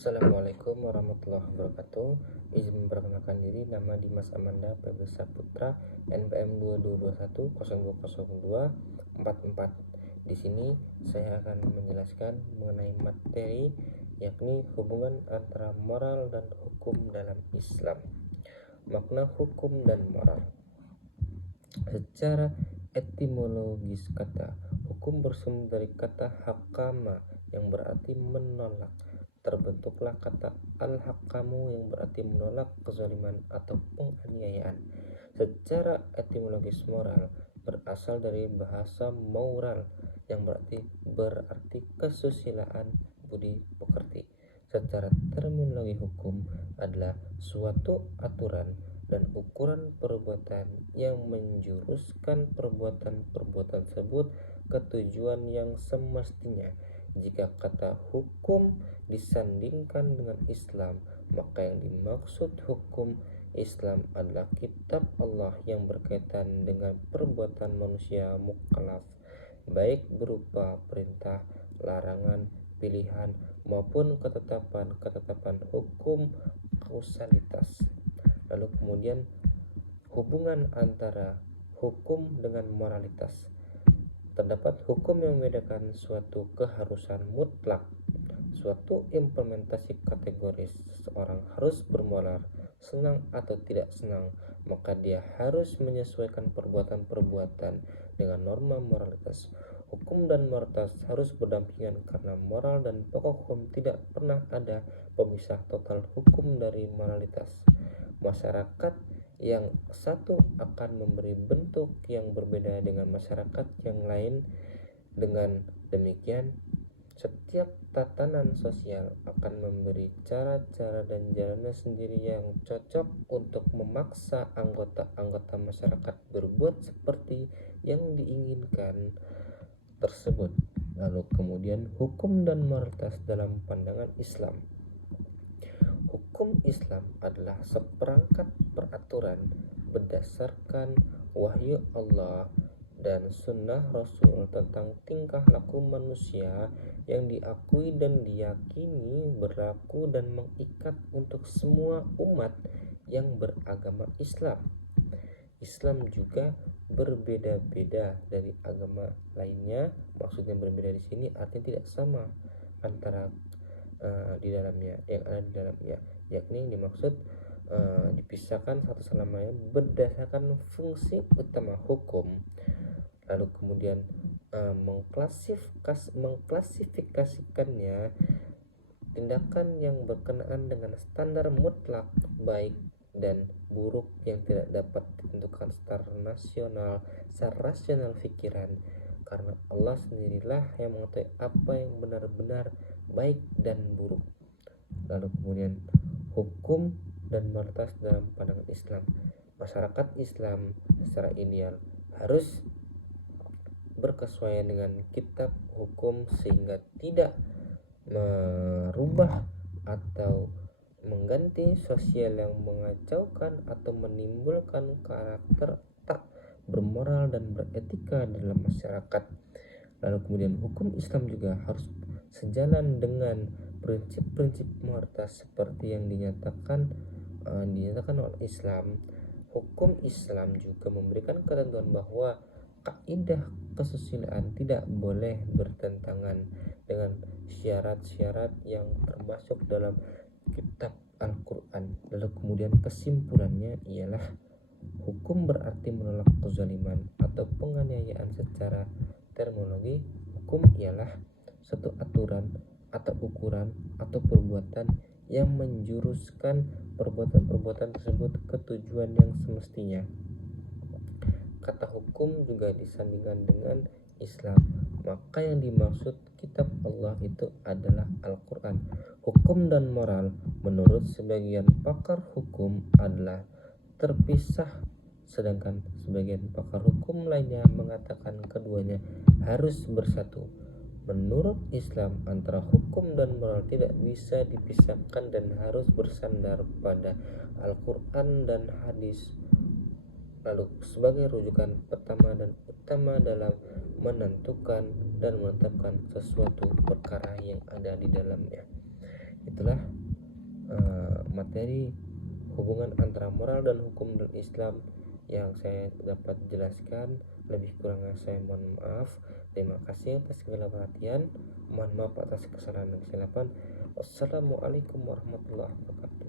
Assalamualaikum warahmatullahi wabarakatuh. Izin memperkenalkan diri, nama Dimas Amanda PB Saputra, NPM 2221020244. Di sini saya akan menjelaskan mengenai materi yakni hubungan antara moral dan hukum dalam Islam. Makna hukum dan moral. Secara etimologis kata hukum bersumber dari kata hakama yang berarti menolak. Terbentuklah kata al-hakamu yang berarti menolak kezaliman atau penganiayaan. Secara etimologis moral berasal dari bahasa moral yang berarti kesusilaan, budi pekerti. Secara terminologi hukum adalah suatu aturan dan ukuran perbuatan yang menjuruskan perbuatan-perbuatan tersebut ke tujuan yang semestinya. Jika kata hukum disandingkan dengan Islam, maka yang dimaksud hukum Islam adalah kitab Allah yang berkaitan dengan perbuatan manusia mukallaf, baik berupa perintah, larangan, pilihan maupun ketetapan hukum kausalitas. Lalu kemudian hubungan antara hukum dengan moralitas. Terdapat hukum yang membedakan suatu keharusan mutlak, suatu implementasi kategoris. Seseorang harus bermoral, senang atau tidak senang, maka dia harus menyesuaikan perbuatan-perbuatan dengan norma moralitas. Hukum dan moralitas harus berdampingan karena moral dan pokok hukum tidak pernah ada pemisah total hukum dari moralitas. Masyarakat yang satu akan memberi bentuk yang berbeda dengan masyarakat yang lain. Dengan demikian, setiap tatanan sosial akan memberi cara-cara dan jalannya sendiri yang cocok untuk memaksa anggota-anggota masyarakat berbuat seperti yang diinginkan tersebut. Lalu kemudian hukum dan moralitas dalam pandangan Islam. Hukum Islam adalah seperangkat peraturan berdasarkan wahyu Allah dan sunnah Rasul tentang tingkah laku manusia yang diakui dan diyakini berlaku dan mengikat untuk semua umat yang beragama Islam. Islam juga berbeda-beda dari agama lainnya. Maksudnya berbeda di sini artinya tidak sama antara di dalamnya, yang ada di dalamnya, yakni yang dimaksud dipisahkan satu sama lain berdasarkan fungsi utama hukum. Lalu kemudian mengklasifikasikannya tindakan yang berkenaan dengan standar mutlak baik dan buruk yang tidak dapat ditentukan secara rasional pikiran, karena Allah sendirilah yang mengetahui apa yang benar-benar baik dan buruk. Lalu kemudian hukum dan moralitas dalam pandangan Islam. Masyarakat Islam secara ideal harus berkesesuaian dengan kitab hukum sehingga tidak merubah atau mengganti sosial yang mengacaukan atau menimbulkan karakter tak bermoral dan beretika dalam masyarakat. Lalu kemudian hukum Islam juga harus sejalan dengan prinsip-prinsip moralitas seperti yang dinyatakan oleh Islam. Hukum Islam juga memberikan ketentuan bahwa kaidah kesusilaan tidak boleh bertentangan dengan syarat-syarat yang termasuk dalam kitab Al-Quran. Lalu kemudian kesimpulannya ialah hukum berarti menolak kezaliman atau penganiayaan. Secara terminologi, hukum ialah satu aturan atau ukuran atau perbuatan yang menjuruskan perbuatan-perbuatan tersebut ke tujuan yang semestinya. Kata hukum juga disandingkan dengan Islam, maka yang dimaksud kitab Allah itu adalah Al-Quran. Hukum dan moral menurut sebagian pakar hukum adalah terpisah, sedangkan sebagian pakar hukum lainnya mengatakan keduanya harus bersatu. Menurut Islam, antara hukum dan moral tidak bisa dipisahkan dan harus bersandar pada Al-Quran dan hadis. Lalu sebagai rujukan pertama dan utama dalam menentukan dan menetapkan sesuatu perkara yang ada di dalamnya. Itulah materi hubungan antara moral dan hukum dalam Islam yang saya dapat jelaskan. Lebih kurangnya saya mohon maaf. Terima kasih atas segala perhatian. Mohon maaf atas kesalahan dan kesilapan. Wassalamualaikum warahmatullahi wabarakatuh.